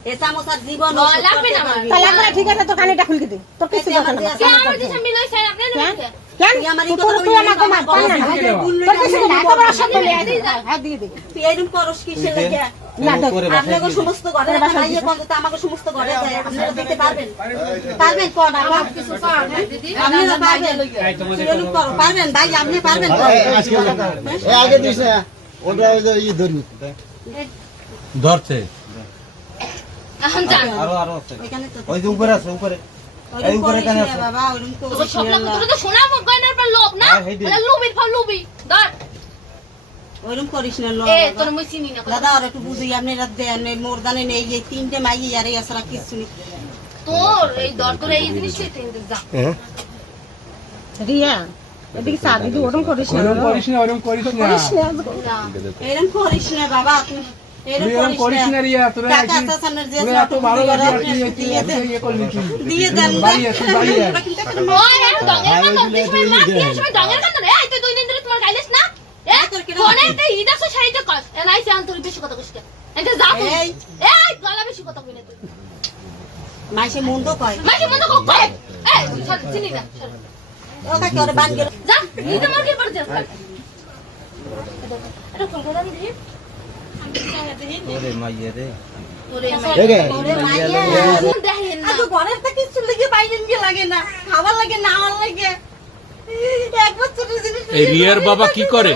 এসা মোসার জীবন লাগবে না আমার। তাহলে আমরা ঠিক আছে তোর কানেটা খুলকে দে তোর কিছু দরকার না কে আমার দিশা মিলাই স্যার আপনি নেবেন কে? কেন তুই আমার তুই কথা তুই আমাকে মার পার না তোর কিছু না এত বড় শব্দ নিয়ে আয় হ্যাঁ দিয়ে দে তুই এরকম করস কিসের লাগে নাটক আপনাকে সমস্ত ঘরে খাইয়ে কোন তো আমাকে সমস্ত ঘরে যায় আপনারা দিতে পারবেন পারবেন কোন আমার কিছু স্যার দিদি আপনারা পারবেন এরকম করো পারবেন ভাই আপনি পারবেন আগে দিস না ওটা এই ধরবি ধরছে এখন জান আরো আরো আছে ওইখানে তো ওই যে উপরে আছে উপরে এই ওইরকম উপরে করিস কেন না আছে বাবা ওইরকম তো করিস সব লোক না তোরা তো শোনা মুখ গয়নার পর লোভ না হ্যাঁ, হেইডি। মানে লুবি ফল লুবি ধর ওইরকম করিস না লো এ তোর মুই চিনি না দাদা আর একটু বুঝি আপনি রাত দেন মোর দানে নেই এই তিনটে মাইয়ে আর এছাড়া কিছু নেই তোর এই দর তোর এই জিনিসটাই তুই যা রিয়া এদিকে চা দিদি ওরম করিস না ওরকম করিস না ওরকম করিস না করিস না না এরকম করিস না বাবা তুই তুই এরকম করিস না রিয়া তোরা টাকা একদিন চাচানের যে তোরা এত ভালো লাগে আর তুই ইয়ে করলি তুই দিয়ে দেন বাড়ি আছে বাড়ি আছে ওই আর ডঙ্গের কান্দ দিস ভাই মার দিয়ে সময় ডঙ্গের কান্দ রে এই তুই দুই দিন ধরে তোমার গাইলিস না এ কোনে তে ইদাস শাড়িতে কস এলাই চান তোর বেশি কথা কইছিস এতে যা তুই এই। এই গলা বেশি কথা কই না তুই মাইসে মন্দ কয় মাঝে মনে কো কই এই সর চিনি না সর। ও কাকে ওরে বান গেল যা নিতে মার কে পড়ছে এটা ফোন করে দিই ওরে মাইয়া রে দেখে ওরে মাইয়া দেখেন না আতো ঘরের তো কিছু লাগে বাইরেন গে লাগে না খাবার লাগে না আমার লাগে এক বছরের জিনিস এই রিয়ার বাবা কি করে?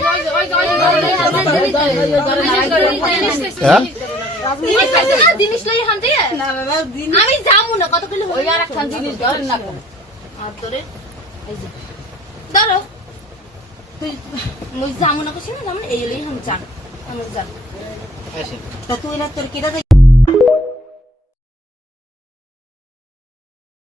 জিনিস লই হান দিয়ে না বাবা দিন আমি যামু না কত কইলে হই আর একখান জিনিস ধরেন না আর তোরে এই যে ধরো তুই মুই যামু না কইছিস না যামু এই লই হান যান আমি যাম তো তুই না তোর কিরা